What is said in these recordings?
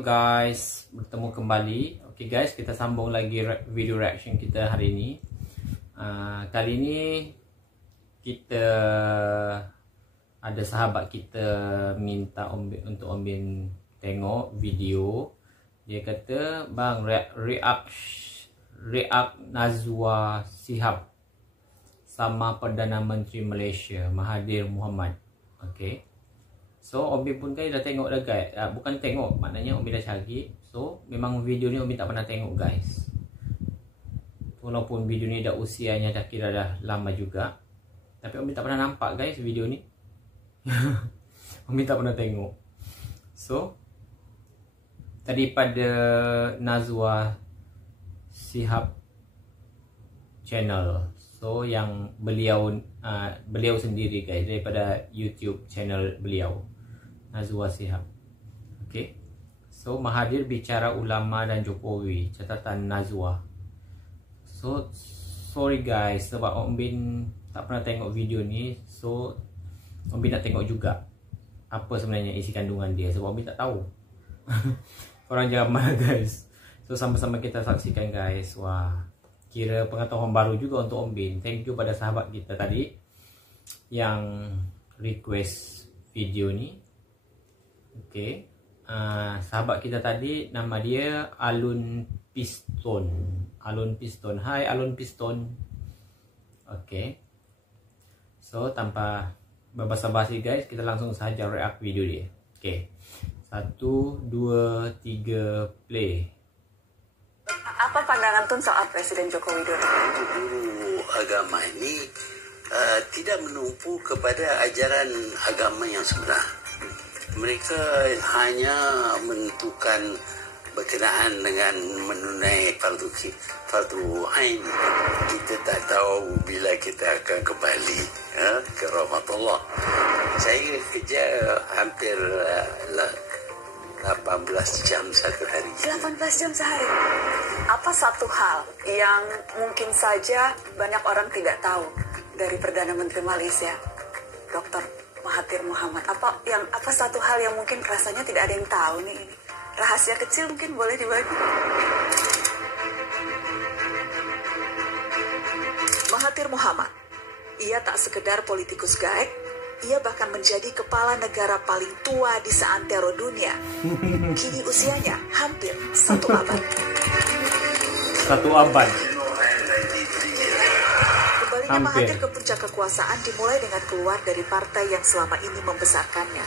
Halo guys, bertemu kembali. Oke guys, kita sambung lagi video reaction kita hari ini. Kali ini kita ada sahabat kita minta untuk Om Bin tengok video. Dia kata, "Bang, react Najwa Shihab sama Perdana Menteri Malaysia Mahathir Mohamad." Oke. So Om Bin pun dah tengok dah guys. Bukan tengok, maknanya Om Bin dah cari. So memang video ni Om Bin tak pernah tengok guys. Walaupun video ni dah usianya dah kira dah lama juga, tapi Om Bin tak pernah nampak guys video ni. Om Bin tak pernah tengok. So daripada Najwa Shihab channel. So yang beliau sendiri guys, daripada YouTube channel beliau, Najwa Shihab. Okay. So Mahathir bicara ulama dan Jokowi, catatan Najwa. So sorry guys, sebab Om Bin tak pernah tengok video ni. So Om Bin nak tengok juga apa sebenarnya isi kandungan dia, sebab Om Bin tak tahu. Korang jangan marah guys. So sama-sama kita saksikan guys. Wah, kira pengetahuan baru juga untuk Om Bin. Thank you pada sahabat kita tadi yang request video ni. Okay. Sahabat kita tadi nama dia Alun Piston. Alun Piston. Hai Alun Piston. Okay. So tanpa berbasa-basi guys, kita langsung saja react video dia. Okay. 1, 2, 3, play. Apa pandangan Tun soal Presiden Joko Widodo? Guru agama ini tidak menumpu kepada ajaran agama yang sebenar. Mereka hanya menentukan berkenaan dengan menunai fardu ain. Kita tak tahu bila kita akan kembali ke rahmatullah. Saya kerja hampir 18 jam satu hari. 18 jam sehari. Apa satu hal yang mungkin saja banyak orang tidak tahu dari Perdana Menteri Malaysia, Dr. Mahathir Mohamad? Apa satu hal yang mungkin rasanya tidak ada yang tahu nih? Ini rahasia kecil mungkin boleh dibagi. Mahathir Mohamad, ia tak sekedar politikus gaek, ia bahkan menjadi kepala negara paling tua di seantero dunia. Kini usianya hampir 1 abad. 1 abad. Kembalinya Mahathir ke puncak kekuasaan dimulai dengan keluar dari partai yang selama ini membesarkannya,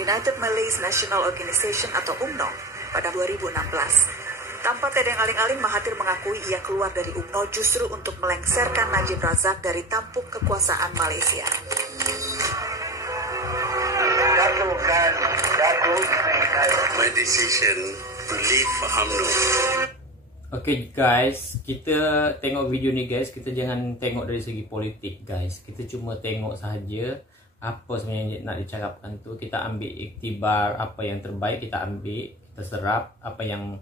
United Malays National Organization atau UMNO, pada 2016. Tanpa tedeng aling-aling, Mahathir mengakui ia keluar dari UMNO justru untuk melengsarkan Najib Razak dari tampuk kekuasaan Malaysia. My decision to leave UMNO. Okay guys, kita tengok video ni guys. Kita jangan tengok dari segi politik guys. Kita cuma tengok sahaja apa sebenarnya nak dicakapkan tu. Kita ambil iktibar apa yang terbaik, kita ambil, kita serap. Apa yang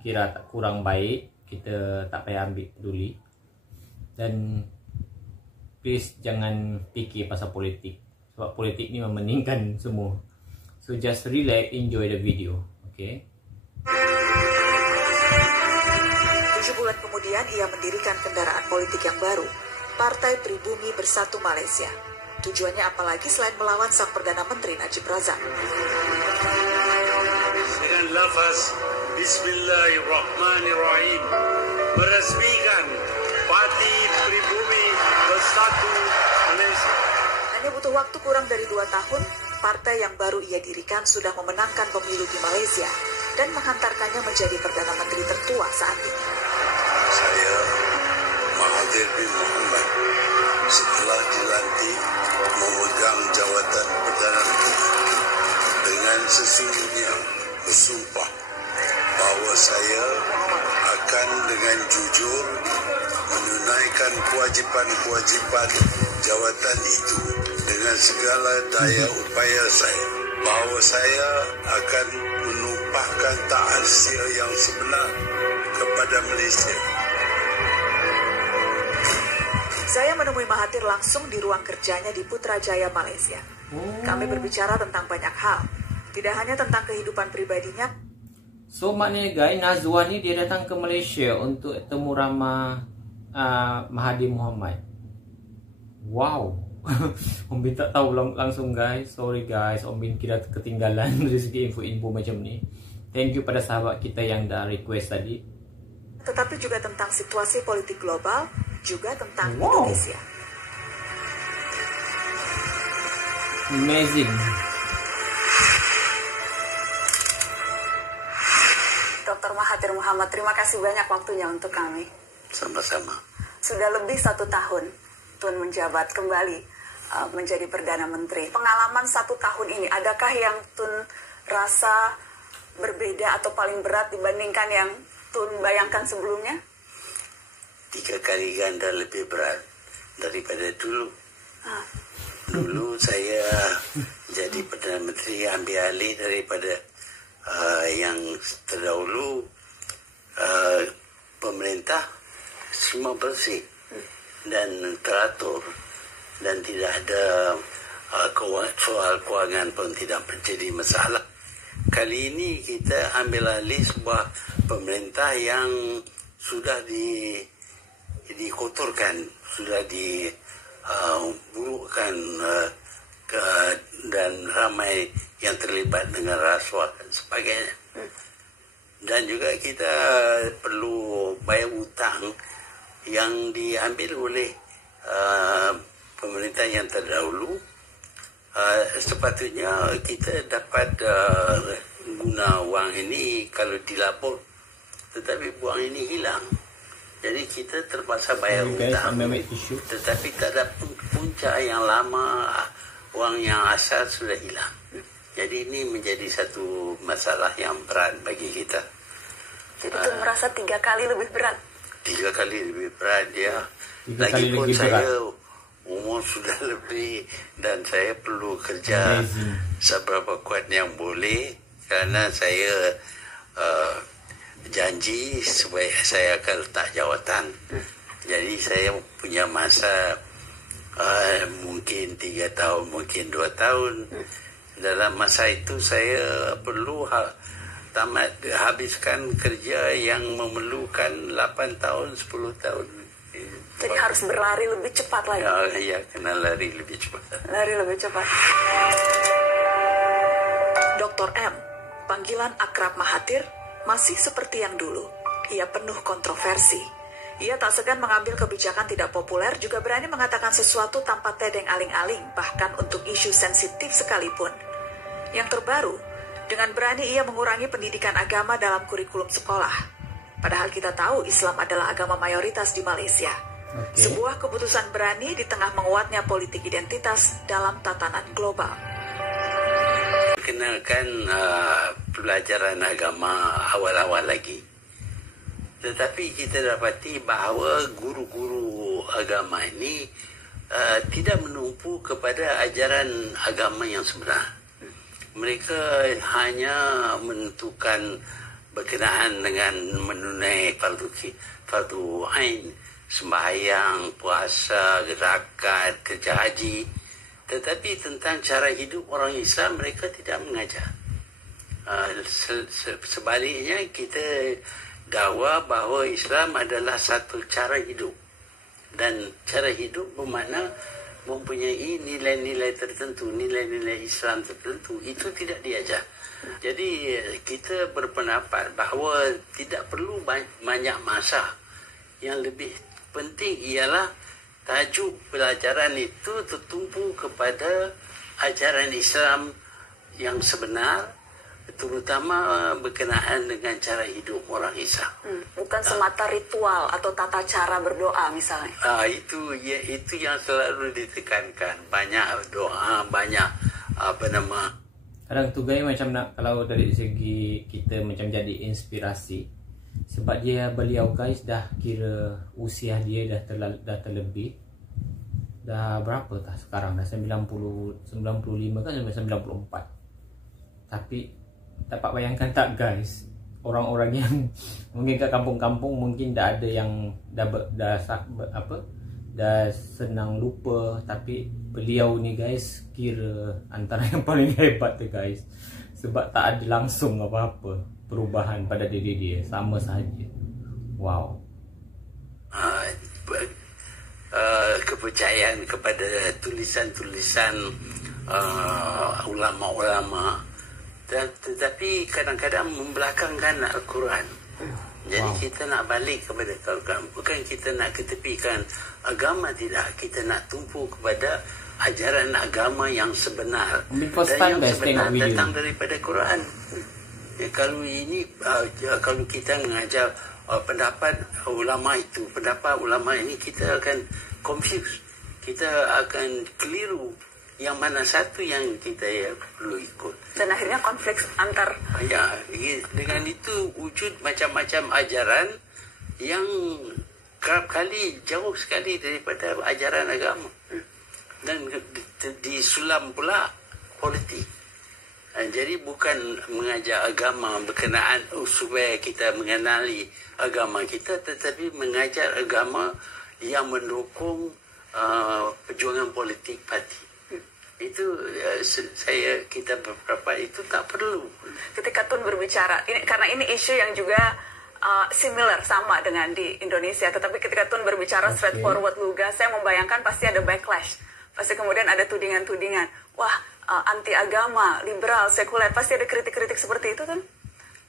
kira tak kurang baik, kita tak payah ambil peduli. Dan please jangan fikir pasal politik, sebab politik ni memeningkan semua. So just relax, enjoy the video. Okay. 7 bulan kemudian ia mendirikan kendaraan politik yang baru, Partai Pribumi Bersatu Malaysia. Tujuannya apalagi selain melawan sang Perdana Menteri Najib Razak. Dengan lafaz Bismillahirrahmanirrahim meresmikan Parti Pribumi Bersatu Malaysia. Hanya butuh waktu kurang dari 2 tahun, partai yang baru ia dirikan sudah memenangkan pemilu di Malaysia dan menghantarkannya menjadi Perdana Menteri tertua saat ini. Saya Mahathir bin Mohamad setelah dilantik memegang jawatan Perdana Menteri dengan sesungguhnya bersumpah bahawa saya akan dengan jujur menunaikan kewajipan-kewajipan jawatan itu dengan segala daya upaya saya, bahawa saya akan menumpahkan ta'aziyah yang sebenar kepada Malaysia. Saya menemui Mahathir langsung di ruang kerjanya di Putrajaya, Malaysia. Kami berbicara tentang banyak hal, tidak hanya tentang kehidupan pribadinya. So maknanya guys, Nazwa ni dia datang ke Malaysia untuk temu ramah Mahathir Mohamad. Wow. Om Bin tak tahu langsung guys. Sorry guys, Om Bin kira ketinggalan dari segi info-info macam ni. Thank you pada sahabat kita yang dah request tadi. Tetapi juga tentang situasi politik global, juga tentang Indonesia. Amazing. Dr. Mahathir Mohamad, terima kasih banyak waktunya untuk kami. Sama-sama. Sudah lebih 1 tahun Tun menjabat kembali menjadi Perdana Menteri. Pengalaman 1 tahun ini, adakah yang Tun rasa berbeda atau paling berat dibandingkan yang Tun bayangkan sebelumnya? 3 kali ganda lebih berat daripada dulu. Dulu saya jadi Perdana Menteri, ambil alih daripada yang terdahulu. Pemerintah semua bersih dan teratur, dan tidak ada soal kewangan pun tidak menjadi masalah. Kali ini kita ambil alih sebuah pemerintah yang sudah dikotorkan, sudah diburukkan, dan ramai yang terlibat dengan rasuah dan sebagainya. Dan juga kita perlu bayar hutang yang diambil oleh pemerintah yang terdahulu. Sepatutnya kita dapat guna wang ini kalau dilapor, tetapi wang ini hilang. Jadi kita terpaksa bayar hutang, tetapi tak ada punca yang lama, wang yang asal sudah hilang. Jadi ini menjadi satu masalah yang berat bagi kita. Jadi itu merasa 3 kali lebih berat. 3 kali lebih berat, ya. Lagipun saya umur sudah lebih dan saya perlu kerja seberapa kuat yang boleh, kerana saya janji supaya saya akan letak jawatan. Jadi saya punya masa mungkin 3 tahun, mungkin 2 tahun. Dalam masa itu saya perlu habiskan kerja yang memerlukan 8 tahun, 10 tahun. Jadi harus berlari lebih cepat lagi. Ya, kena lari lebih cepat. Lari lebih cepat. Dr. M, panggilan akrab Mahathir, masih seperti yang dulu. Ia penuh kontroversi. Ia tak segan mengambil kebijakan tidak populer, juga berani mengatakan sesuatu tanpa tedeng aling-aling, bahkan untuk isu sensitif sekalipun. Yang terbaru, dengan berani ia mengurangi pendidikan agama dalam kurikulum sekolah. Padahal kita tahu Islam adalah agama mayoritas di Malaysia. Sebuah keputusan berani di tengah menguatnya politik identitas dalam tatanan global. Kenalkan pelajaran agama awal-awal lagi. Tetapi kita dapati bahawa guru-guru agama ini tidak menumpu kepada ajaran agama yang sebenar. Mereka hanya menentukan berkenaan dengan menunai fardu ain, sembahyang, puasa, zakat, kerja haji. Tetapi tentang cara hidup orang Islam mereka tidak mengajar. Sebaliknya kita dakwa bahawa Islam adalah satu cara hidup. Dan cara hidup bermakna mempunyai nilai-nilai tertentu, nilai-nilai Islam tertentu. Itu tidak diajar. Jadi kita berpendapat bahawa tidak perlu banyak masa. Yang lebih penting ialah tajuk pelajaran itu tertumpu kepada ajaran Islam yang sebenar, terutama berkenaan dengan cara hidup orang Islam. Bukan semata ritual atau tata cara berdoa misalnya. Itu yang selalu ditekankan. Banyak doa, banyak kadang tu guys macam nak, kalau dari segi kita macam jadi inspirasi, sebab beliau guys dah kira usia dia dah terlebih. Dah berapa dah sekarang? Dah 95 kan, sampai 94. Tapi dapat bayangkan tak guys, orang-orang yang mungkin kat kampung-kampung mungkin dah ada yang dah senang lupa, tapi beliau ni guys kira antara yang paling hebat tu guys, sebab tak ada langsung apa-apa. perubahan pada diri dia, sama sahaja. Wow. Kepercayaan kepada tulisan-tulisan ulama-ulama, tetapi kadang-kadang membelakangkan Al-Quran. Jadi kita nak balik kepada Al-Quran, bukan kita nak ketepikan agama, tidak. Kita nak tumpu kepada ajaran agama yang sebenar, dan yang sebenar datang daripada Quran. Kalau ini kalau kita mengajar pendapat ulama itu, pendapat ulama ini, kita akan confuse, kita akan keliru yang mana satu yang kita perlu ikut, dan akhirnya konflik antar. Ya, dengan itu wujud macam-macam ajaran yang kerap kali jauh sekali daripada ajaran agama, dan disulam pula politik. Jadi bukan mengajar agama berkenaan supaya kita mengenali agama kita, tetapi mengajar agama yang mendukung perjuangan politik parti. Itu kita berpendapat itu tak perlu. Ketika Tun berbicara, karena ini isu yang juga similar, sama dengan di Indonesia, tetapi ketika Tun berbicara straightforward lugas, saya membayangkan pasti ada backlash, pasti kemudian ada tudingan-tudingan, wah anti agama, liberal, sekuler, pasti ada kritik-kritik seperti itu, Tun?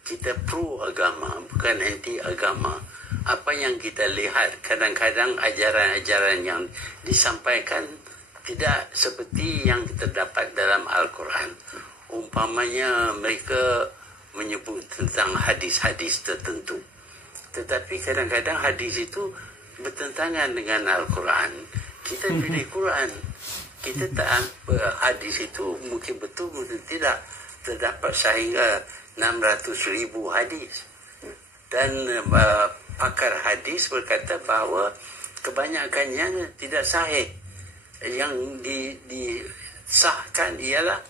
Kita pro agama, bukan anti agama. Apa yang kita lihat, kadang-kadang ajaran-ajaran yang disampaikan tidak seperti yang kita dapat dalam Al-Quran. Umpamanya mereka menyebut tentang hadis-hadis tertentu, tetapi kadang-kadang hadis itu bertentangan dengan Al-Quran. Kita pilih Quran, kita tak hadis itu mungkin betul, mungkin tidak. Terdapat sehingga 600,000 hadis, dan pakar hadis berkata bahawa kebanyakannya tidak sahih. Yang disahkan ialah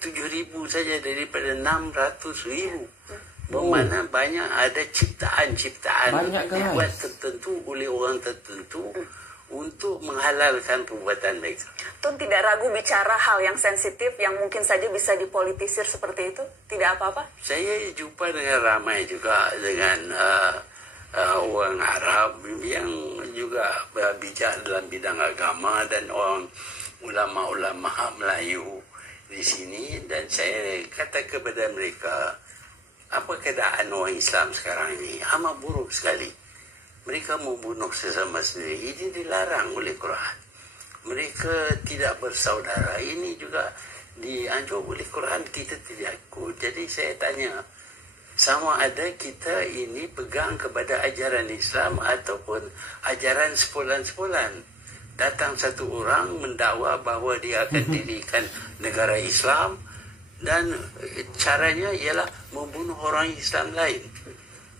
7,000 saja daripada 600,000. Bermakna banyak ada ciptaan-ciptaan dibuat tertentu oleh orang tertentu untuk menghalalkan perbuatan mereka. Tun tidak ragu bicara hal yang sensitif yang mungkin saja bisa dipolitisir seperti itu? Tidak apa-apa? Saya jumpa dengan ramai juga dengan orang Arab yang juga bijak dalam bidang agama, dan orang ulama-ulama Melayu di sini, dan saya kata kepada mereka, apa keadaan orang Islam sekarang ini? Amat buruk sekali. Mereka membunuh sesama sendiri, ini dilarang oleh Quran. Mereka tidak bersaudara, ini juga dianjur oleh Quran, kita tidak ikut. Jadi saya tanya, sama ada kita ini pegang kepada ajaran Islam ataupun ajaran sepulan-sepulan. Datang satu orang mendakwa bahawa dia akan dirikan negara Islam, dan caranya ialah membunuh orang Islam lain.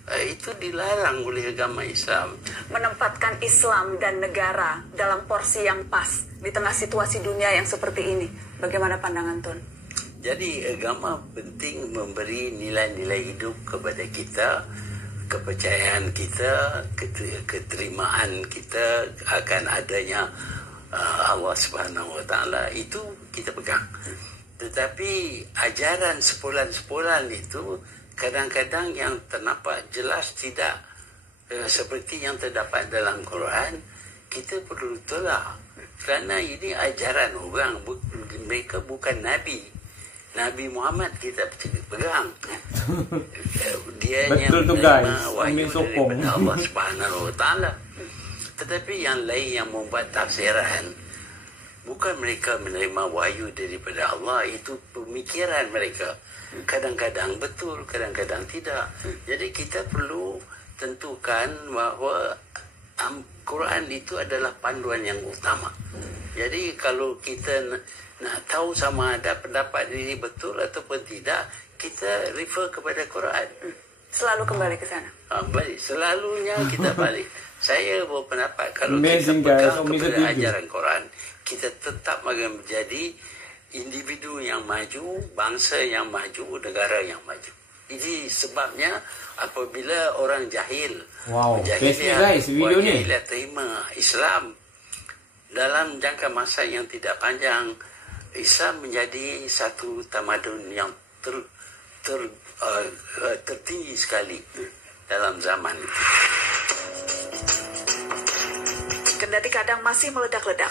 Itu dilarang oleh agama Islam. Menempatkan Islam dan negara dalam porsi yang pas di tengah situasi dunia yang seperti ini, bagaimana pandangan Tun? Jadi agama penting memberi nilai-nilai hidup kepada kita, kepercayaan kita, keterimaan kita akan adanya Allah Subhanahu Wa Taala, itu kita pegang. Tetapi ajaran sepulan-sepulan itu kadang-kadang yang ternampak jelas tidak seperti yang terdapat dalam Quran, kita perlu tolak. Kerana ini ajaran orang, mereka bukan Nabi. Nabi Muhammad kita pegang. Dia yang menerima wahyu daripada Allah Subhanahu Wa Taala. Tetapi yang lain yang membuat tafsiran, bukan mereka menerima wahyu daripada Allah, itu pemikiran mereka. Kadang-kadang betul, kadang-kadang tidak. Jadi kita perlu tentukan bahawa Quran itu adalah panduan yang utama. Jadi kalau kita nak tahu sama ada pendapat ini betul ataupun tidak, kita refer kepada Quran. Selalu kembali ke sana. Balik. Selalunya kita balik. Saya berpendapat kalau kita pegang kepada ajaran Quran, kita tetap akan menjadi individu yang maju, bangsa yang maju, negara yang maju. Ini sebabnya apabila orang jahil, jahiliah terima Islam dalam jangka masa yang tidak panjang, Islam menjadi satu tamadun yang tertinggi sekali dalam zaman itu. Kendati kadang masih meledak-ledak,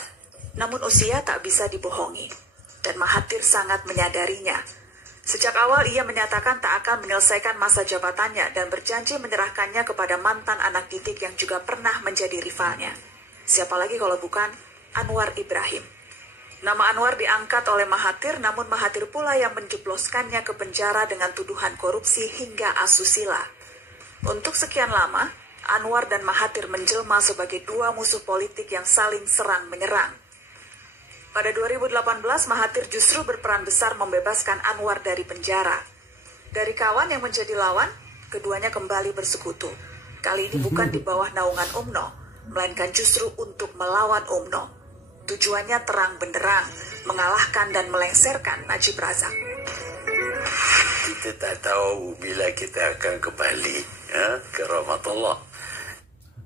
namun usia tak bisa dibohongi. Dan Mahathir sangat menyadarinya. Sejak awal ia menyatakan tak akan menyelesaikan masa jabatannya dan berjanji menyerahkannya kepada mantan anak didik yang juga pernah menjadi rivalnya. Siapa lagi kalau bukan Anwar Ibrahim. Nama Anwar diangkat oleh Mahathir, namun Mahathir pula yang menjebloskannya ke penjara dengan tuduhan korupsi hingga asusila. Untuk sekian lama, Anwar dan Mahathir menjelma sebagai dua musuh politik yang saling serang-menyerang. Pada 2018, Mahathir justru berperan besar membebaskan Anwar dari penjara. Dari kawan yang menjadi lawan, keduanya kembali bersekutu. Kali ini bukan di bawah naungan UMNO, melainkan justru untuk melawan UMNO. Tujuannya terang benderang, mengalahkan dan melengsarkan Najib Razak. Kita tak tahu bila kita akan kembali ke rahmatullah.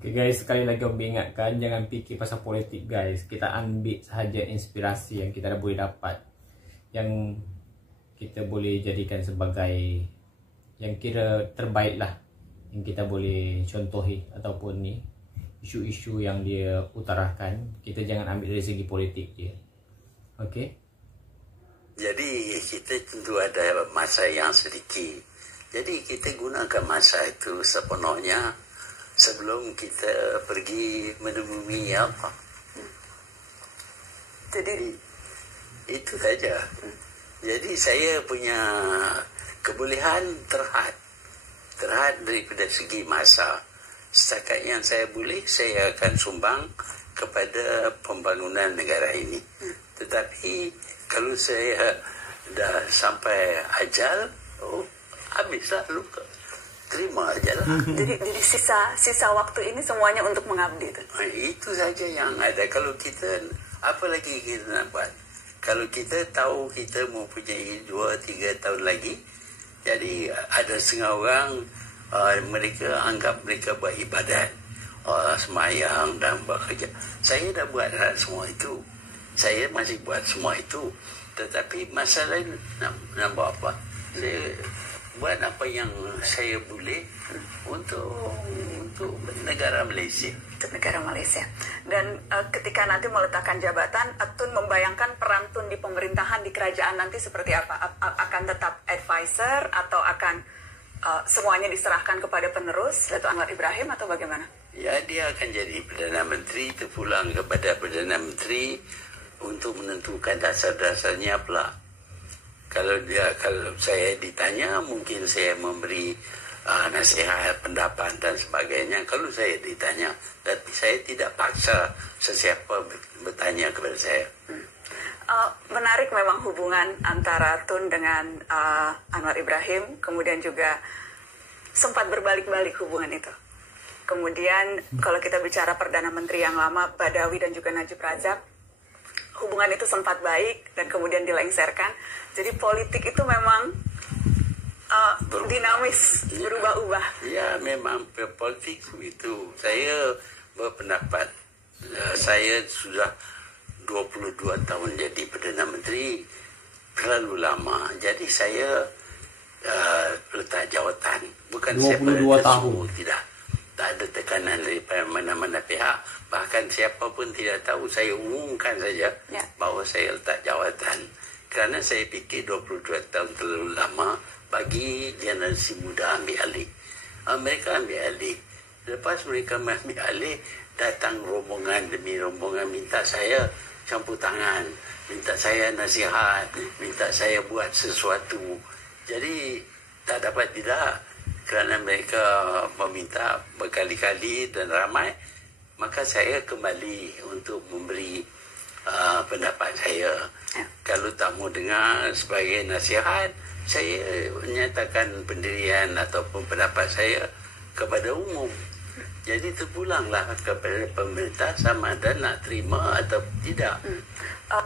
Oke guys, sekali lagi Om ingatkan, jangan fikir pasal politik guys. Kita ambil sahaja inspirasi yang kita boleh dapat, yang kita boleh jadikan sebagai yang kira terbaik lah, yang kita boleh contohi ataupun ni isu-isu yang dia utarakan. Kita jangan ambil dari segi politik je. Okey. Jadi kita tentu ada masa yang sedikit. Jadi kita gunakan masa itu sepenuhnya sebelum kita pergi menemui Allah. Jadi itu saja. Jadi saya punya kebolehan terhad daripada segi masa. Setakat yang saya boleh, saya akan sumbang kepada pembangunan negara ini. Tetapi kalau saya dah sampai ajal, habislah luka. Terima aja lah. Jadi sisa waktu ini semuanya untuk mengabdi. Itu saja yang ada. Kalau kita, apa lagi kita nak buat? Kalau kita tahu kita mempunyai 2-3 tahun lagi, jadi ada setengah orang, mereka anggap mereka buat ibadat, semayang dan bekerja. Saya dah buat semua itu. Saya masih buat semua itu. Tetapi masalah nak buat apa? Saya buat apa yang saya boleh untuk negara Malaysia. Untuk negara Malaysia. Dan ketika nanti meletakkan jabatan, Tun membayangkan peran Tun di pemerintahan, di kerajaan nanti seperti apa? Akan tetap advisor atau akan semuanya diserahkan kepada penerus, Datuk Anwar Ibrahim, atau bagaimana? Ya, dia akan jadi Perdana Menteri, terpulang kepada Perdana Menteri untuk menentukan dasar-dasarnya pula. Kalau saya ditanya, mungkin saya memberi nasihat, pendapat dan sebagainya. Kalau saya ditanya, tapi saya tidak paksa sesiapa bertanya kepada saya. Menarik memang hubungan antara Tun dengan Anwar Ibrahim, kemudian juga sempat berbalik-balik hubungan itu. Kemudian kalau kita bicara Perdana Menteri yang lama, Badawi dan juga Najib Razak, hubungan itu sempat baik dan kemudian dilengsarkan. Jadi politik itu memang dinamis, berubah-ubah. Ya, memang politik itu. Saya berpendapat, saya sudah 22 tahun jadi Perdana Menteri, terlalu lama. Jadi saya letak jawatan. Bukan 22 tahun. Tidak. Tak ada tekanan daripada mana-mana pihak. Bahkan siapa pun tidak tahu. Saya umumkan saja bahawa saya letak jawatan. Kerana saya fikir 22 tahun terlalu lama bagi generasi muda ambil alih. Mereka ambil alih. Lepas mereka ambil alih, datang rombongan demi rombongan minta saya campur tangan, minta saya nasihat, minta saya buat sesuatu. Jadi tak dapat tidak. Kerana mereka meminta berkali-kali dan ramai, maka saya kembali untuk memberi pendapat saya. Kalau tak mau dengar sebagai nasihat, saya menyatakan pendirian ataupun pendapat saya kepada umum. Jadi terpulanglah kepada pemerintah sama ada nak terima atau tidak.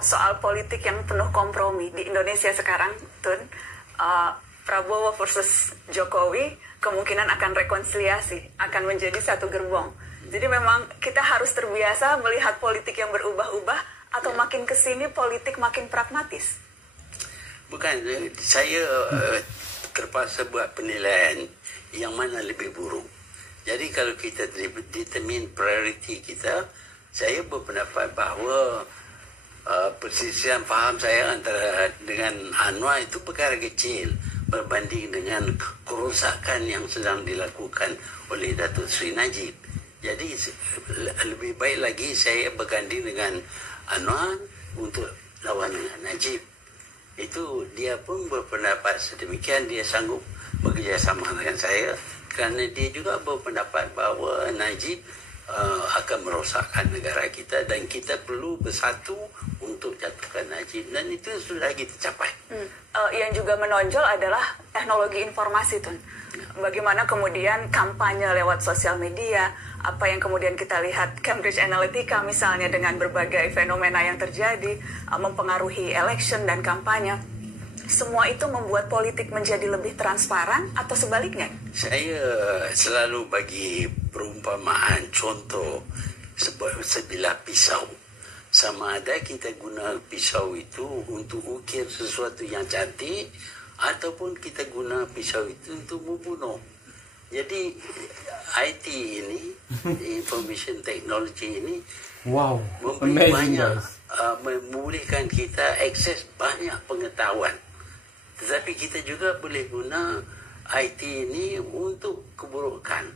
Soal politik yang penuh kompromi di Indonesia sekarang, Tun, Prabowo versus Jokowi kemungkinan akan rekonsiliasi, akan menjadi satu gerbong. Jadi memang kita harus terbiasa melihat politik yang berubah-ubah, atau makin kesini politik makin pragmatis. Bukan, saya terpaksa buat penilaian yang mana lebih buruk. Jadi kalau kita determine priority kita, saya berpendapat bahawa persisian faham saya antara dengan Anwar itu perkara kecil berbanding dengan kerosakan yang sedang dilakukan oleh Datuk Seri Najib. Jadi lebih baik lagi saya berganding dengan Anwar untuk lawan dengan Najib. Itu dia pun berpendapat sedemikian, dia sanggup bekerjasama dengan saya kerana dia juga berpendapat bahawa Najib akan merosakkan negara kita dan kita perlu bersatu untuk jatuhkan Najib, dan itu sudah kita capai. Yang juga menonjol adalah teknologi informasi, Tun. Bagaimana kemudian kampanye lewat sosial media, apa yang kemudian kita lihat Cambridge Analytica misalnya dengan berbagai fenomena yang terjadi, mempengaruhi election dan kampanye. Semua itu membuat politik menjadi lebih transparan atau sebaliknya? Saya selalu bagi perumpamaan contoh sebilah pisau. Sama ada kita guna pisau itu untuk ukir sesuatu yang cantik ataupun kita guna pisau itu untuk membunuh. Jadi IT ini, information technology ini, memberi banyak, membolehkan kita akses banyak pengetahuan. Tetapi kita juga boleh guna IT ini untuk keburukan.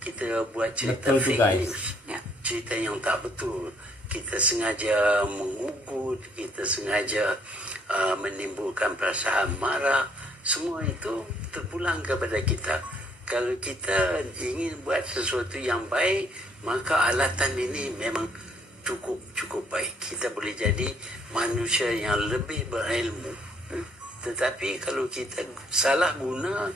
Kita buat cerita fake news, cerita yang tak betul. Kita sengaja mengugut, kita sengaja menimbulkan perasaan marah. Semua itu terpulang kepada kita. Kalau kita ingin buat sesuatu yang baik, maka alatan ini memang cukup baik. Kita boleh jadi manusia yang lebih berilmu. Tetapi kalau kita salah guna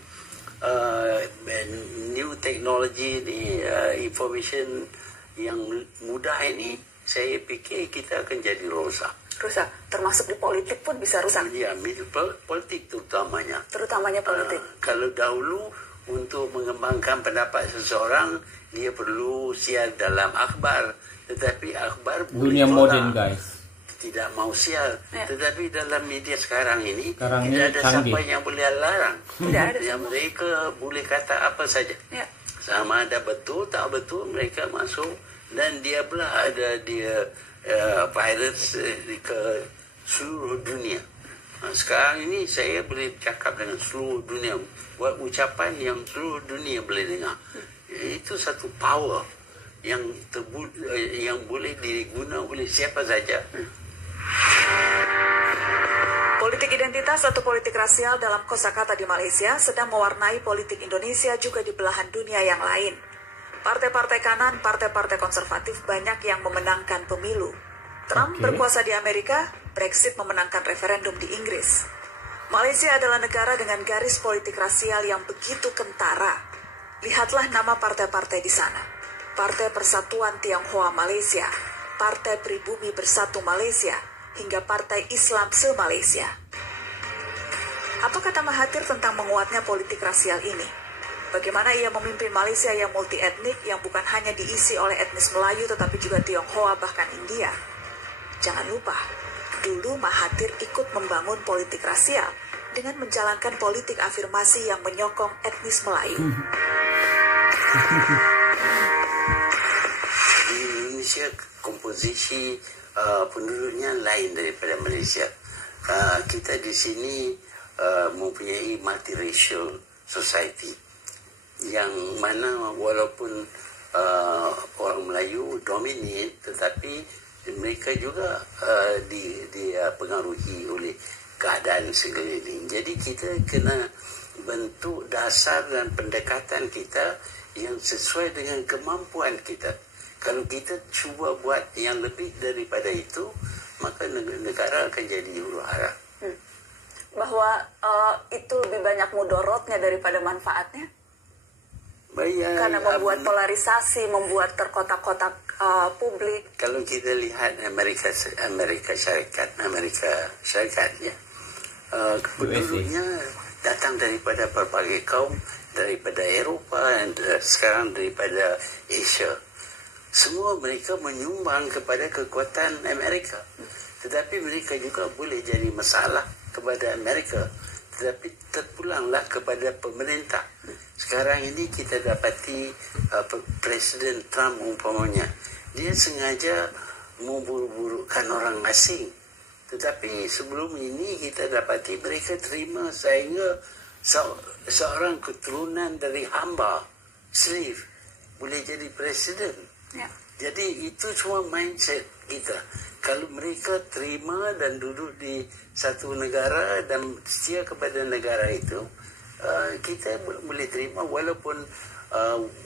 new technology ni, information yang mudah ini, saya fikir kita akan jadi rosak. Rusak, termasuk di politik pun bisa rusak. Ya, politik terutamanya. Terutamanya politik. Kalau dahulu untuk mengembangkan pendapat seseorang, dia perlu siar dalam akhbar. Tetapi akhbar dunia moden, guys, tidak mau siar. Tetapi dalam media sekarang ini tidak ada siapa yang boleh larang. Tidak ada. Yang mereka boleh kata apa saja. Sama ada betul tak betul, mereka masuk. Dan dia pula ada virus ke seluruh dunia. Sekarang ini saya boleh cakap dengan seluruh dunia, buat ucapan yang seluruh dunia boleh dengar. Itu satu power yang boleh diguna oleh siapa saja. Politik identitas atau politik rasial dalam kosakata di Malaysia sedang mewarnai politik Indonesia juga di belahan dunia yang lain. Partai-partai kanan, partai-partai konservatif banyak yang memenangkan pemilu. Trump berkuasa di Amerika, Brexit memenangkan referendum di Inggris. Malaysia adalah negara dengan garis politik rasial yang begitu kentara. Lihatlah nama partai-partai di sana. Partai Persatuan Tionghoa Malaysia, Partai Pribumi Bersatu Malaysia, hingga Partai Islam se-Malaysia. Apa kata Mahathir tentang menguatnya politik rasial ini? Bagaimana ia memimpin Malaysia yang multi etnik, yang bukan hanya diisi oleh etnis Melayu tetapi juga Tionghoa bahkan India? Jangan lupa, dulu Mahathir ikut membangun politik rasial dengan menjalankan politik afirmasi yang menyokong etnis Melayu. Di Indonesia komposisi penduduknya lain daripada Malaysia. Kita di sini mempunyai multiracial society yang mana walaupun orang Melayu dominate, tetapi mereka juga dipengaruhi oleh keadaan sekeliling. Jadi kita kena bentuk dasar dan pendekatan kita yang sesuai dengan kemampuan kita. Kalau kita cuba buat yang lebih daripada itu, maka negara akan jadi huru-hara. Bahwa itu lebih banyak mudorotnya daripada manfaatnya? Karena membuat polarisasi, membuat terkotak-kotak publik. Kalau kita lihat Amerika Syarikat ya, penduduknya datang daripada berbagai kaum, daripada Eropah dan sekarang daripada Asia. Semua mereka menyumbang kepada kekuatan Amerika. Tetapi mereka juga boleh jadi masalah kepada Amerika. tetapi terpulanglah kepada pemerintah. Sekarang ini kita dapati Presiden Trump umpamanya, dia sengaja memburu-burukan orang asing. Tetapi sebelum ini kita dapati mereka terima sehingga seorang keturunan dari hamba, slave, boleh jadi presiden. Ya. Jadi itu semua mindset kita. Kalau mereka terima dan duduk di satu negara dan setia kepada negara itu, kita boleh terima walaupun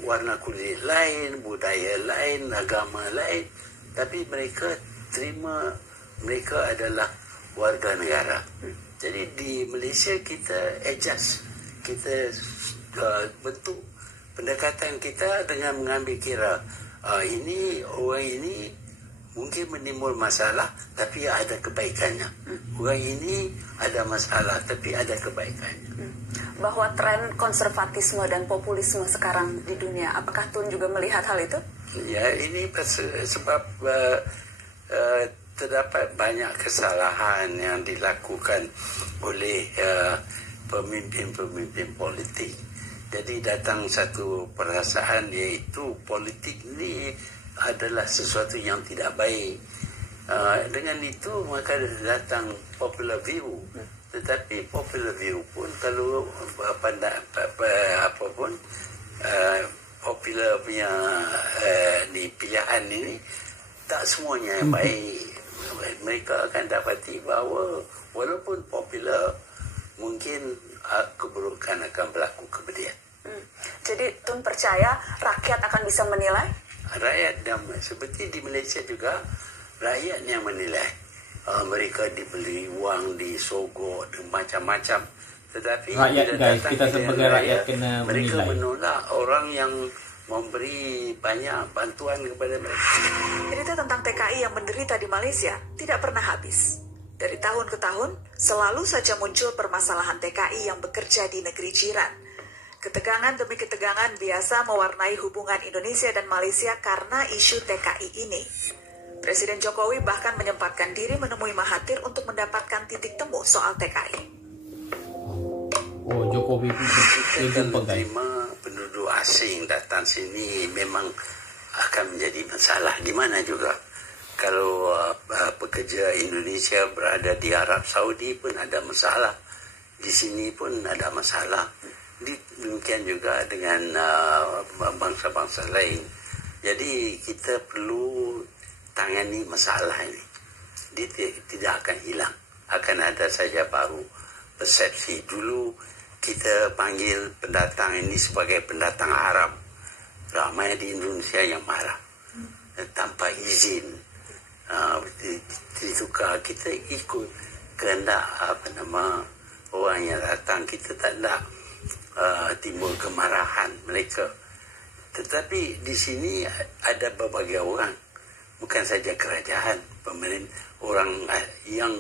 warna kulit lain, budaya lain, agama lain, tapi mereka terima mereka adalah warga negara. Jadi di Malaysia kita adjust, kita bentuk pendekatan kita dengan mengambil kira ini orang ini mungkin menimbul masalah tapi ada kebaikannya. Orang ini ada masalah tapi ada kebaikannya. Bahwa tren konservatisme dan populisme sekarang di dunia, apakah Tun juga melihat hal itu? Ya, ini sebab terdapat banyak kesalahan yang dilakukan oleh pemimpin-pemimpin politik. Jadi datang satu perasaan iaitu politik ini adalah sesuatu yang tidak baik. Dengan itu maka datang popular view. Tetapi popular view pun kalau apapun popular punya pilihan ini tak semuanya yang baik. Mereka akan dapati bahawa walaupun popular, mungkin keburukan akan berlaku kepada dia. Jadi Tun percaya rakyat akan bisa menilai? Rakyat, seperti di Malaysia juga, rakyat yang menilai. Mereka dibeli uang, disogok dan macam-macam. Tetapi rakyat guys, kita sebagai rakyat kena mereka menilai. menolak orang yang memberi banyak bantuan kepada mereka. Cerita tentang TKI yang menderita di Malaysia tidak pernah habis. Dari tahun ke tahun, selalu saja muncul permasalahan TKI yang bekerja di negeri jiran. Ketegangan demi ketegangan biasa mewarnai hubungan Indonesia dan Malaysia karena isu TKI ini. Presiden Jokowi bahkan menyempatkan diri menemui Mahathir untuk mendapatkan titik temu soal TKI. Oh, Jokowi kita menerima penduduk asing datang sini memang akan menjadi masalah di mana juga. Kalau pekerja Indonesia berada di Arab Saudi pun ada masalah, di sini pun ada masalah. Demikian juga dengan bangsa-bangsa lain. Jadi kita perlu tangani masalah ini. Dia tidak akan hilang, akan ada saja baru persepsi. Dulu kita panggil pendatang ini sebagai pendatang Arab. Ramai di Indonesia yang marah tanpa izin. Ditukar, kita ikut kehendak orang yang datang. Kita tak nak timbul kemarahan mereka. Tetapi di sini ada berbagai orang, bukan saja kerajaan, pemerintah, orang yang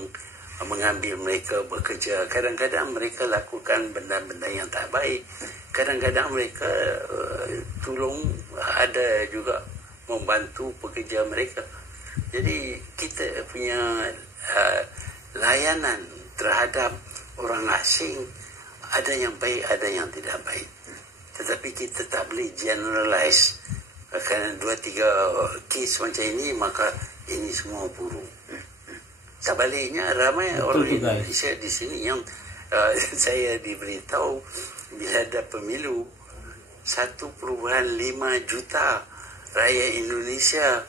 mengambil mereka bekerja. Kadang-kadang mereka lakukan benda-benda yang tak baik. Kadang-kadang mereka tolong, ada juga membantu pekerja mereka. Jadi kita punya layanan terhadap orang asing ada yang baik, ada yang tidak baik. Tetapi kita tak boleh generalize. Kerana 2-3 kes macam ini, maka ini semua buruk. Sebaliknya ramai orang Indonesia di sini yang saya diberitahu bila ada pemilu 1.5 juta rakyat Indonesia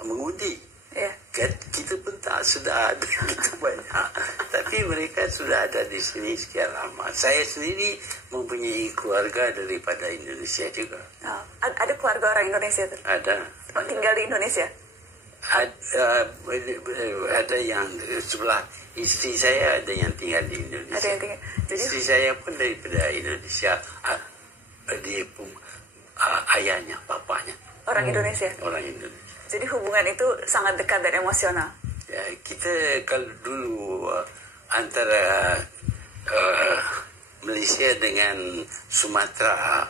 mengundi. Ya. Kita pun tak sudah ada begitu banyak, tapi mereka sudah ada di sini sekian lama. Saya sendiri mempunyai keluarga daripada Indonesia juga. Oh, ada keluarga orang Indonesia tu? Ada. Tinggal di Indonesia? Ada yang sebelah isteri saya, ada yang tinggal di Indonesia. Ada yang tinggal. Jadi isteri saya pun daripada Indonesia. Dia pun ayahnya, bapaknya orang Indonesia. Orang Indonesia. Jadi hubungan itu sangat dekat dan emosional. Ya, kita kalau dulu antara Malaysia dengan Sumatera,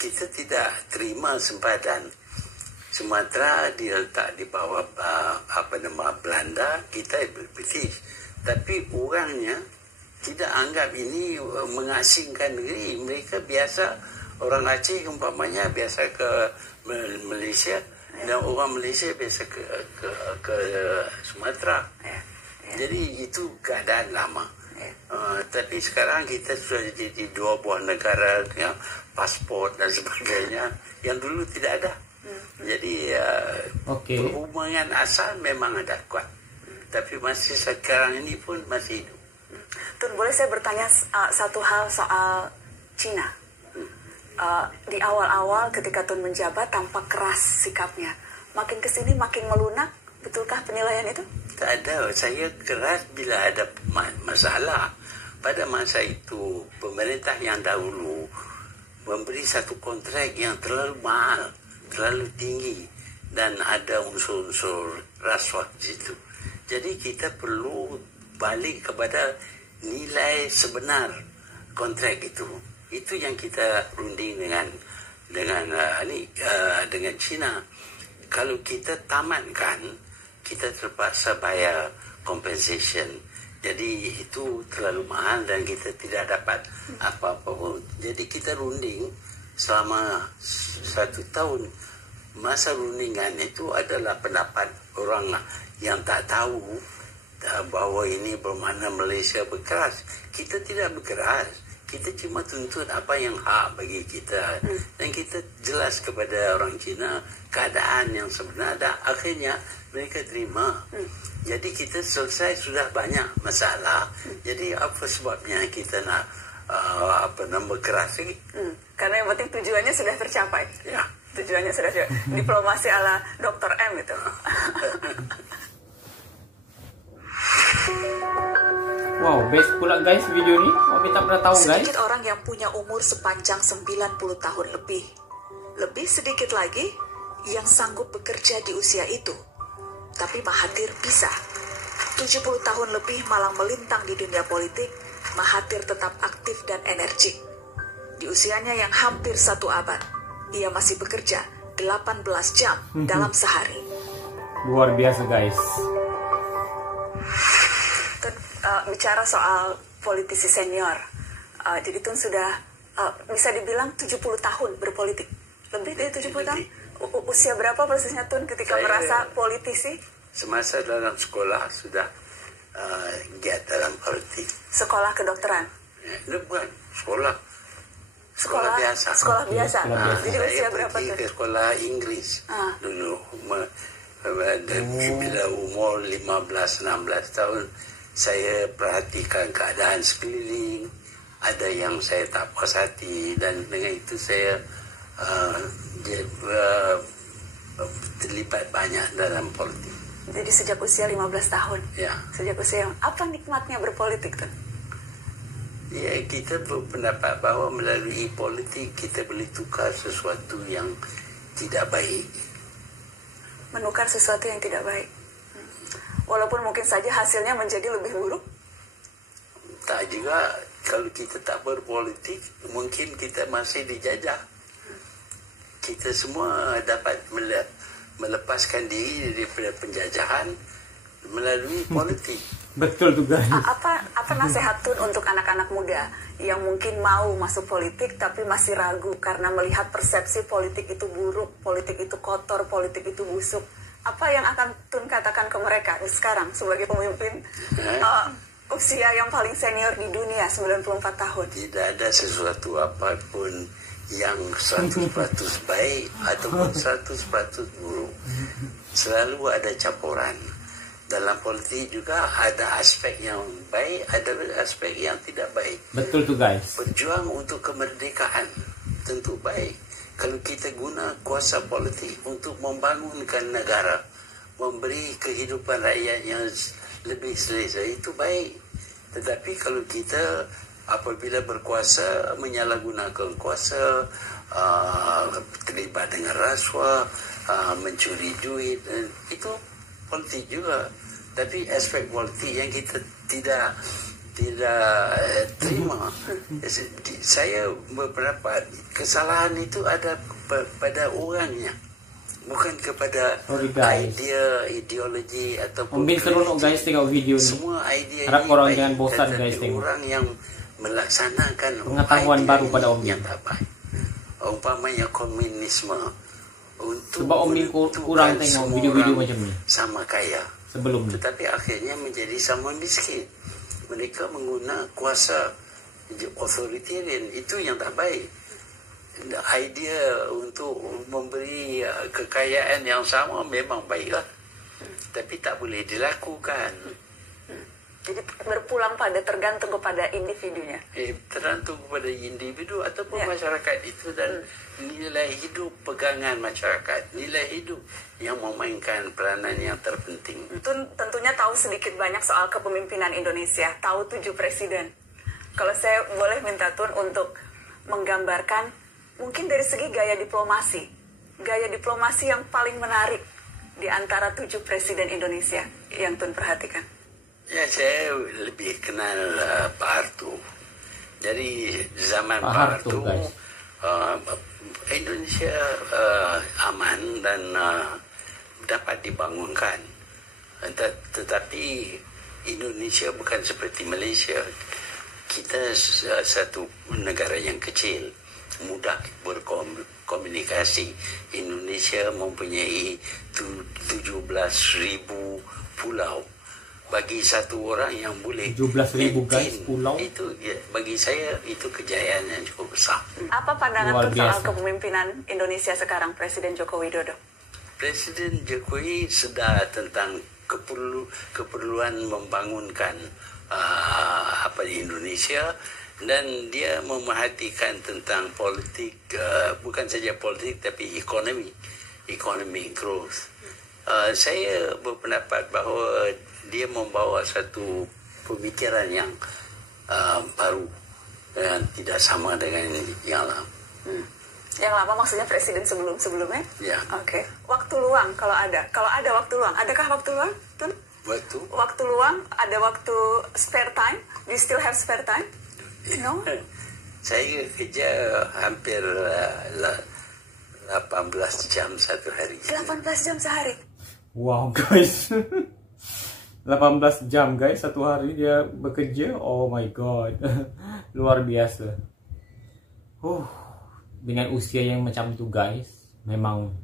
kita tidak terima sempadan. Sumatera diletak di bawah Belanda, kita British. Tapi orangnya tidak anggap ini mengasingkan negeri. Mereka biasa, orang Aceh umpamanya biasa ke Malaysia, dan orang Malaysia biasa ke Sumatera. Jadi itu keadaan lama. Tapi sekarang kita sudah jadi dua buah negara, ya, pasport dan sebagainya, yang dulu tidak ada. Jadi hubungan asal memang ada kuat, tapi masih sekarang ini pun masih hidup. Tun, boleh saya bertanya satu hal soal Cina? Di awal-awal ketika Tun menjabat tampak keras sikapnya, makin kesini makin melunak. Betulkah penilaian itu? Tak ada. Saya keras bila ada masalah. Pada masa itu, pemerintah yang dahulu memberi satu kontrak yang terlalu mahal, terlalu tinggi, dan ada unsur-unsur rasuah di situ. Jadi kita perlu balik kepada nilai sebenar kontrak itu. Itu yang kita runding dengan China. Kalau kita tamatkan, kita terpaksa bayar compensation. Jadi itu terlalu mahal dan kita tidak dapat apa-apa pun. Jadi kita runding selama 1 tahun. Masa rundingan itu adalah pendapat orang yang tak tahu bahawa ini bermakna Malaysia berkeras. Kita tidak berkeras. Kita cuma tuntut apa yang hak bagi kita. Dan kita jelas kepada orang Cina keadaan yang sebenar. Dan akhirnya mereka terima. Jadi kita selesai sudah banyak masalah. Jadi apa sebabnya kita nak berkeras lagi? Karena yang penting tujuannya sudah tercapai. Ya. Tujuannya sudah tercapai. Diplomasi ala Dr. M itu. Wow, best pula guys video ni. Kami tak pernah tahu guys. Sedikit orang yang punya umur sepanjang 90 tahun lebih. Lebih sedikit lagi yang sanggup bekerja di usia itu. Tapi Mahathir bisa. 70 tahun lebih malang melintang di dunia politik, Mahathir tetap aktif dan energik. Di usianya yang hampir 1 abad, ia masih bekerja 18 jam dalam sehari. Luar biasa guys. Bicara soal politisi senior, jadi Tun sudah bisa dibilang 70 tahun berpolitik. Lebih dari 70 tahun? Usia berapa persisnya Tun ketika saya merasa politisi? Semasa dalam sekolah sudah giat dalam politik. Sekolah kedokteran? Bukan, sekolah biasa. Sekolah biasa. Jadi usia berapa Tun? Saya pergi ke sekolah Inggris dulu. Bila umur 15-16 tahun, saya perhatikan keadaan sekeliling, ada yang saya tak puas hati, dan dengan itu saya terlibat banyak dalam politik. Jadi sejak usia 15 tahun? Ya. Sejak usia, apa nikmatnya berpolitik tuh? Ya, kita berpendapat bahawa melalui politik kita boleh tukar sesuatu yang tidak baik. Menukar sesuatu yang tidak baik? Walaupun mungkin saja hasilnya menjadi lebih buruk? Tak juga. Kalau kita tak berpolitik, mungkin kita masih dijajah. Kita semua dapat melepaskan diri daripada penjajahan melalui politik. Betul tuh guys. Apa nasihat Tun untuk anak-anak muda yang mungkin mau masuk politik tapi masih ragu karena melihat persepsi politik itu buruk, politik itu kotor, politik itu busuk? Apa yang akan Tun katakan ke mereka sekarang sebagai pemimpin usia yang paling senior di dunia, 94 tahun? Tidak ada sesuatu apapun yang 100% baik ataupun 100% buruk. Selalu ada campuran. Dalam politik juga ada aspek yang baik, ada aspek yang tidak baik. Betul tuh guys. Berjuang untuk kemerdekaan tentu baik. Kalau kita guna kuasa politik untuk membangunkan negara, memberi kehidupan rakyat yang lebih selesa, itu baik. Tetapi kalau kita apabila berkuasa, menyalahgunakan kuasa, terlibat dengan rasuah, mencuri duit, itu politik juga. Tapi aspek politik yang kita tidak terima. Saya berpendapat kesalahan itu ada pada orangnya, bukan kepada idea, ideologi ataupun seronok guys tengok video ni. Semua idea harap ni orang baik, jangan bosan guys tengok. Orang yang melaksanakan pengetahuan baru pada Om yang tak baik. Umpamanya komunisme untuk sebab Om Min kurang tengok video-video macam ni. Sama kaya sebelum ni. Tetapi akhirnya menjadi sama miskin. Mereka menggunakan kuasa authoritarian, itu yang tak baik. Idea untuk memberi kekayaan yang sama memang baiklah, tapi tak boleh dilakukan. Jadi berpulang pada tergantung kepada individunya. Tergantung kepada individu ataupun masyarakat itu dan nilai hidup pegangan masyarakat, nilai hidup yang memainkan peranan yang terpenting. Tentunya tahu sedikit banyak soal kepemimpinan Indonesia, tahu 7 presiden. Kalau saya boleh minta Tun untuk menggambarkan mungkin dari segi gaya diplomasi yang paling menarik di antara 7 presiden Indonesia yang Tun perhatikan. Ya, saya lebih kenal Pak Harto. Dari zaman Pak Harto, Indonesia aman dan dapat dibangunkan. Tetapi Indonesia bukan seperti Malaysia. Kita satu negara yang kecil, mudah berkomunikasi. Indonesia mempunyai 17,000 pulau. Bagi satu orang yang boleh 17,000 guys pulau itu bagi saya itu kejayaan yang cukup besar. Apa pandangan soal kepemimpinan Indonesia sekarang Presiden Joko Widodo? Presiden Jokowi sedar tentang keperluan membangunkan di Indonesia, dan dia memerhatikan tentang politik, bukan saja politik tapi ekonomi growth. Saya berpendapat bahawa dia membawa satu pemikiran yang baru dan tidak sama dengan yang lama. Yang lama maksudnya presiden sebelumnya? Ya. Oke. Waktu luang kalau ada waktu luang, adakah waktu luang? Waktu luang, ada waktu spare time? Do you still have spare time? No. Saya kerja hampir 18 jam satu hari. 18 jam sehari. Wow guys. 18 jam guys satu hari dia bekerja. Oh my god. Luar biasa. Dengan usia yang macam tu guys, memang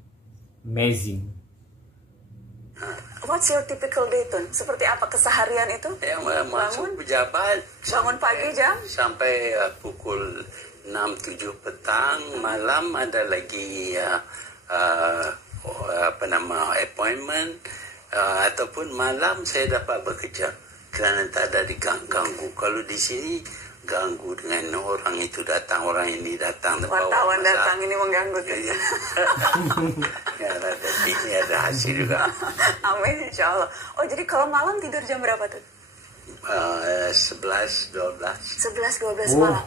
amazing. What's your typical day, Tun? Seperti apa keseharian itu? Masuk pejabat. Bangun pagi jam? Sampai pukul 6-7 petang. Malam ada lagi appointment. Ataupun malam saya dapat bekerja kerana tak ada diganggu. Kalau di sini ganggu dengan orang itu datang, orang ini datang, wartawan datang ini mengganggu. Ya, ini ada hasil juga. Amin, insyaallah. Oh, jadi kalau malam tidur jam berapa tuh? 11-12 malam.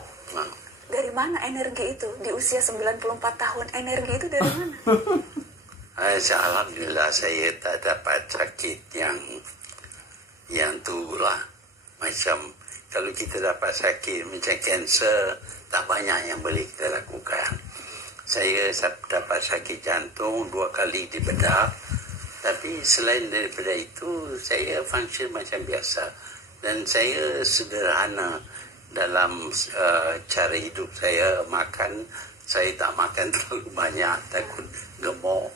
Dari mana energi itu di usia 94 tahun? Energi itu dari mana? Alhamdulillah saya tak dapat sakit yang tu lah. Macam kalau kita dapat sakit macam kanser, tak banyak yang boleh kita lakukan. Saya dapat sakit jantung 2 kali dibedah. Tapi selain daripada itu, saya function macam biasa. Dan saya sederhana dalam cara hidup saya. Makan, saya tak makan terlalu banyak, takut gemuk.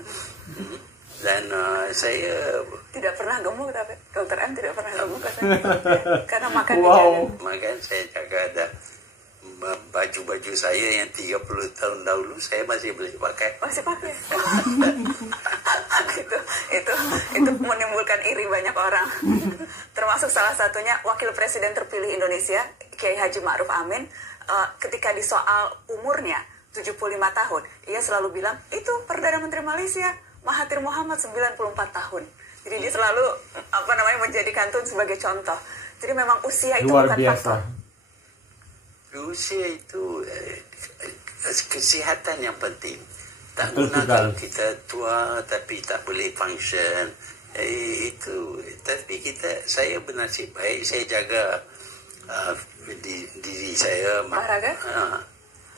Dan saya tidak pernah gemuk, tapi Dokter M tidak pernah gemuk katanya. Karena makan makan saya jaga. Ada baju-baju saya yang 30 tahun dahulu saya masih boleh pakai. Masih pakai. itu menimbulkan iri banyak orang. Termasuk salah satunya Wakil Presiden terpilih Indonesia Kiai Haji Ma'ruf Amin. Ketika disoal umurnya 75 tahun, ia selalu bilang itu Perdana Menteri Malaysia Mahathir Mohamad 94 tahun. Jadi dia selalu menjadikan Tun sebagai contoh. Jadi memang usia itu luar bukan biasa. faktor. Usia itu kesihatan yang penting. Tak guna kalau kita tua tapi tak boleh function. Tapi saya bernasib baik, saya jaga diri saya. Olahraga?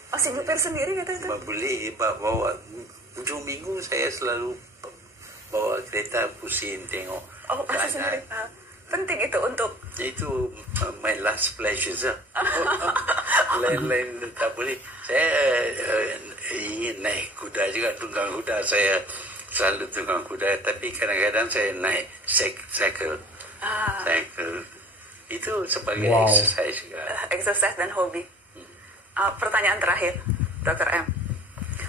Masih prepare sendiri katanya? Boleh bawa ujung minggu saya selalu bawa kereta pusing tengok. Oh, masih sendiri. Penting itu untuk itu my last pleasure. Lain-lain tak boleh. Saya ingin naik kuda juga, tunggang kuda. Saya selalu tunggang kuda, tapi kadang-kadang saya naik cycle. Itu sebagai exercise juga. Exercise dan hobi. Pertanyaan terakhir, Dr. M.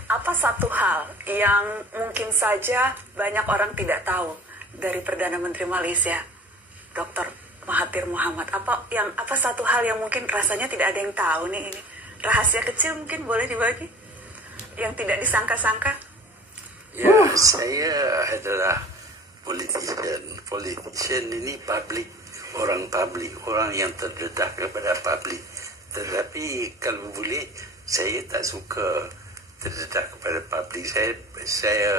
Apa satu hal yang mungkin saja banyak orang tidak tahu dari Perdana Menteri Malaysia, Dr. Mahathir Mohamad? Apa satu hal yang mungkin rasanya tidak ada yang tahu nih ini? Rahasia kecil mungkin boleh dibagi? Yang tidak disangka-sangka? Ya, saya adalah politician. Politician ini orang yang terdedah kepada publik. Tetapi kalau boleh, saya tak suka terdedah kepada publik. Saya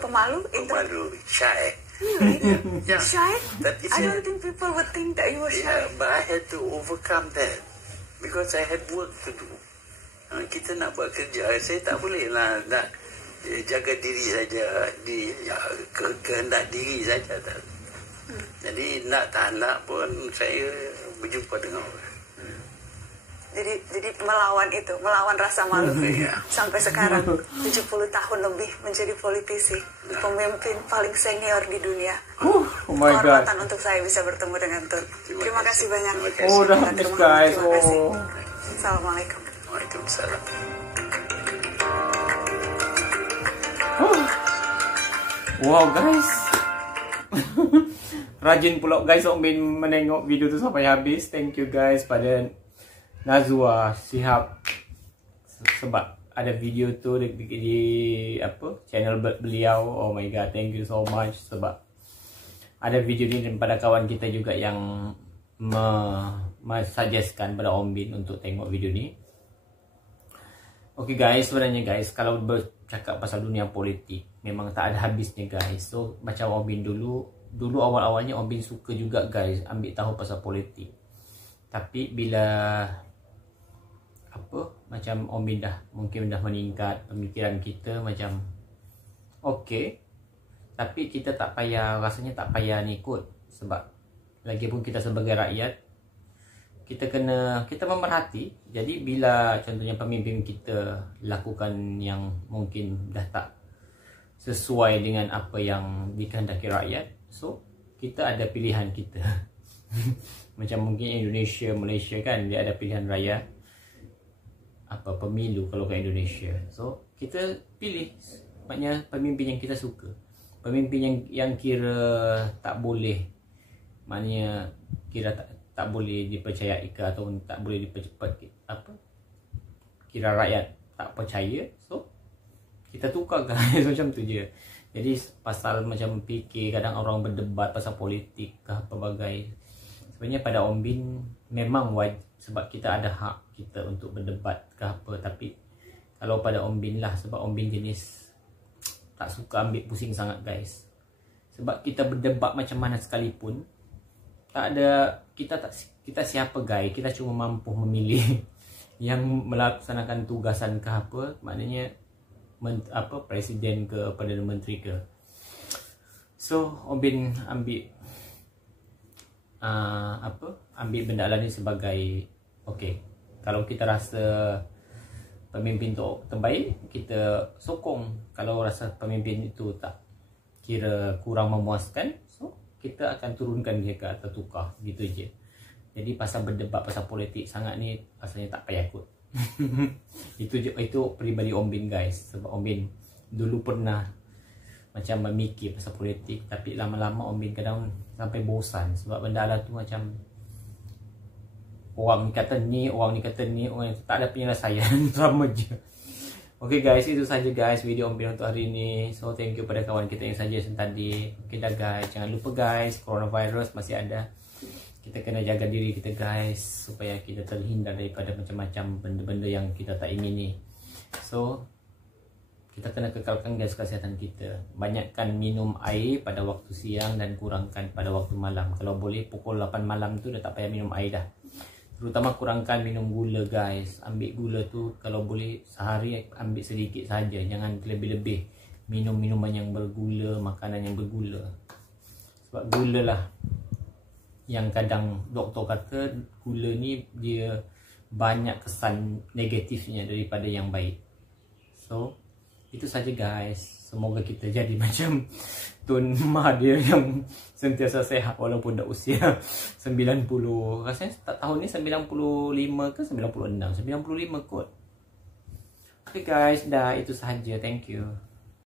Pemalu? Shy. Yeah. Shy? I don't think people would think that you were shy. Yeah, but I had to overcome that because I had work to do. Kita nak buat kerja, saya tak boleh lah nak jaga diri saja, kehendak diri saja. Jadi nak tak nak pun saya berjumpa dengan orang. Jadi melawan rasa malu sampai sekarang 70 tahun lebih menjadi politisi, pemimpin paling senior di dunia. Oh my God. Kehormatan untuk saya bisa bertemu dengan Tun. Terima kasih banyak. Oh, udah habis guys. Terima kasih. Assalamualaikum. Waalaikumsalam. Wow guys. Rajin pula guys Om Bin menengok video tu sampai habis. Thank you guys pada Nazwa Shihab sebab ada video tu di channel beliau. Oh my God, thank you so much sebab ada video ni daripada kawan kita juga yang suggestkan pada Om Bin untuk tengok video ni. Okay guys, sebenarnya guys, kalau bercakap pasal dunia politik memang tak ada habisnya guys. So macam Om Bin dulu awal-awalnya Om Bin suka juga guys ambil tahu pasal politik. Tapi bila macam Om Bin mungkin dah meningkat, pemikiran kita macam okey, tapi kita rasanya tak payah ni ikut. Sebab lagipun kita sebagai rakyat, kita memerhati. Jadi bila contohnya pemimpin kita lakukan yang mungkin dah tak sesuai dengan apa yang dikehendaki rakyat, so kita ada pilihan kita. Macam mungkin Indonesia, Malaysia kan, dia ada pilihan raya pemilu kalau ke Indonesia. So kita pilih maknanya pemimpin yang kita suka. Pemimpin yang kira tak boleh, maknanya kira tak boleh dipercayai ke atau tak boleh kira rakyat tak percaya, so kita tukar guys. Macam tu je. Jadi pasal macam fikir, kadang orang berdebat pasal politik ke apa bagai, sebenarnya pada Om Bin memang wajib, sebab kita ada hak kita untuk berdebat ke apa. Tapi kalau pada Om Bin lah, sebab Om Bin jenis tak suka ambil pusing sangat guys. Sebab kita berdebat macam mana sekalipun, tak ada, kita siapa guys, kita cuma mampu memilih yang melaksanakan tugasan ke apa, maknanya presiden ke Perdana Menteri ke. So Om Bin ambil benda lah ni sebagai okey, kalau kita rasa pemimpin tu terbaik, kita sokong. Kalau rasa pemimpin itu tak kira kurang memuaskan, so kita akan turunkan dia ke atau tukar, gitu je. Jadi pasal berdebat pasal politik sangat ni rasanya tak payah ikut. Itu peribadi Om Bin guys. Sebab Om Bin dulu pernah macam memikir pasal politik, tapi lama-lama Om Bin kadang sampai bosan. Sebab benda lah tu macam orang ni kata ni, orang ni kata ni, orang ni tak ada penyelesaian. Sama je. Okay guys, itu saja guys video Om Bin untuk hari ini. So thank you pada kawan kita yang suggestion tadi. Okay dah guys, jangan lupa guys, coronavirus masih ada. Kita kena jaga diri kita guys, supaya kita terhindar daripada macam-macam benda-benda yang kita tak ingini. So kita kena kekalkan guys kesihatan kita. Banyakkan minum air pada waktu siang dan kurangkan pada waktu malam. Kalau boleh pukul 8 malam tu dah tak payah minum air dah. Terutama kurangkan minum gula guys. Ambil gula tu kalau boleh sehari ambil sedikit saja, jangan lebih-lebih minum minuman yang bergula, makanan yang bergula. Sebab gula lah yang kadang doktor kata gula ni dia banyak kesan negatifnya daripada yang baik. So itu saja guys. Semoga kita jadi macam Tun Mahathir yang sentiasa sehat walaupun dah usia 90. Rasanya tak tahun ni 95 ke 96? 95 kot. Okay guys, dah itu sahaja. Thank you.